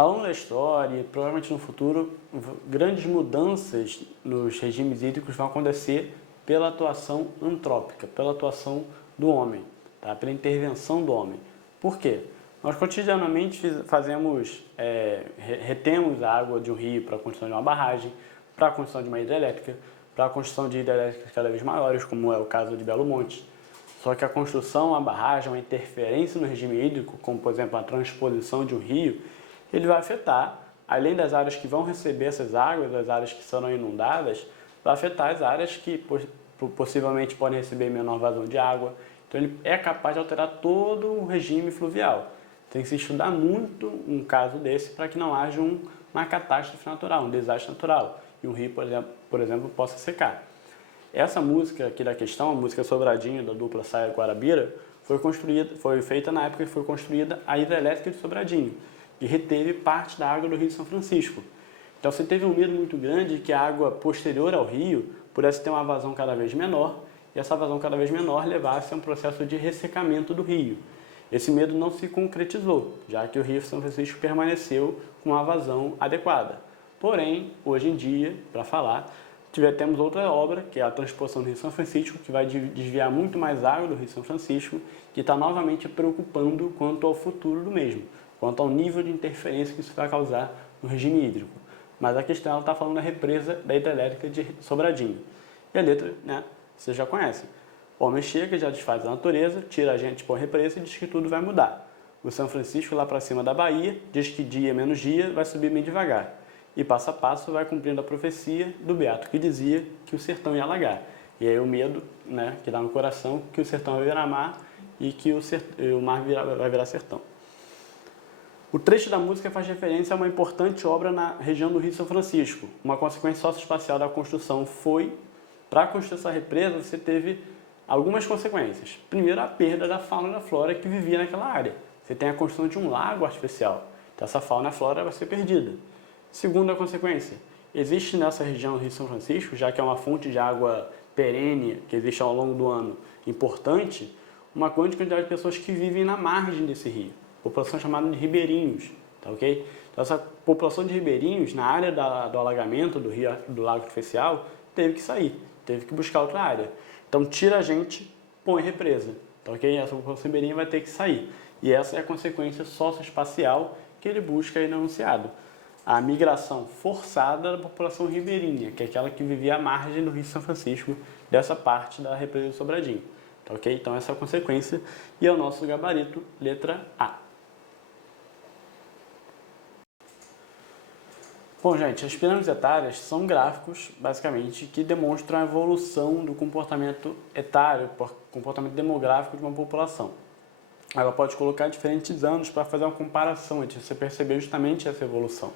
Ao longo da história e provavelmente no futuro, grandes mudanças nos regimes hídricos vão acontecer pela atuação antrópica, pela atuação do homem, tá? Pela intervenção do homem. Por quê? Nós cotidianamente retemos a água de um rio para a construção de uma barragem, para a construção de uma hidrelétrica, para a construção de hidrelétricas cada vez maiores, como é o caso de Belo Monte. Só que a construção, a barragem, a interferência no regime hídrico, como por exemplo a transposição de um rio, ele vai afetar, além das áreas que vão receber essas águas, das áreas que serão inundadas, vai afetar as áreas que possivelmente podem receber menor vazão de água. Então ele é capaz de alterar todo o regime fluvial. Tem que se estudar muito um caso desse para que não haja uma catástrofe natural, um desastre natural, e um rio, por exemplo, possa secar. Essa música aqui da questão, a música Sobradinho, da dupla Saia Guarabira, foi feita na época que foi construída a hidrelétrica de Sobradinho, e reteve parte da água do Rio de São Francisco. Então você teve um medo muito grande de que a água posterior ao rio pudesse ter uma vazão cada vez menor, e essa vazão cada vez menor levasse a um processo de ressecamento do rio. Esse medo não se concretizou, já que o Rio de São Francisco permaneceu com uma vazão adequada. Porém, hoje em dia, para falar, temos outra obra, que é a transposição do Rio de São Francisco, que vai desviar muito mais água do Rio de São Francisco, que está novamente preocupando quanto ao futuro do mesmo, quanto ao nível de interferência que isso vai causar no regime hídrico. Mas a questão está falando da represa da hidrelétrica de Sobradinho. E a letra, né, vocês já conhecem. O homem chega, já desfaz a natureza, tira a gente por represa e diz que tudo vai mudar. O São Francisco, lá para cima da Bahia, diz que dia menos dia vai subir bem devagar. E passo a passo vai cumprindo a profecia do Beato que dizia que o sertão ia alagar. E aí o medo, né, que dá no coração, que o sertão vai virar mar e que o mar vai virar sertão. O trecho da música faz referência a uma importante obra na região do Rio de São Francisco. Uma consequência socioespacial da construção foi, para construir essa represa, você teve algumas consequências. Primeiro, a perda da fauna e da flora que vivia naquela área. Você tem a construção de um lago artificial. Então essa fauna e flora vai ser perdida. Segunda consequência, existe nessa região do Rio de São Francisco, já que é uma fonte de água perene, que existe ao longo do ano, importante, uma grande quantidade de pessoas que vivem na margem desse rio. População chamada de ribeirinhos, tá ok? Então essa população de ribeirinhos, na área do alagamento do lago artificial, teve que sair, teve que buscar outra área. Então tira a gente, põe represa, tá ok? Essa população ribeirinha vai ter que sair. E essa é a consequência socioespacial que ele busca aí no enunciado. A migração forçada da população ribeirinha, que é aquela que vivia à margem do Rio de São Francisco, dessa parte da represa do Sobradinho. Tá ok? Então essa é a consequência e é o nosso gabarito, letra A. Bom, gente, as pirâmides etárias são gráficos, basicamente, que demonstram a evolução do comportamento etário, comportamento demográfico de uma população. Ela pode colocar diferentes anos para fazer uma comparação, entre você perceber justamente essa evolução.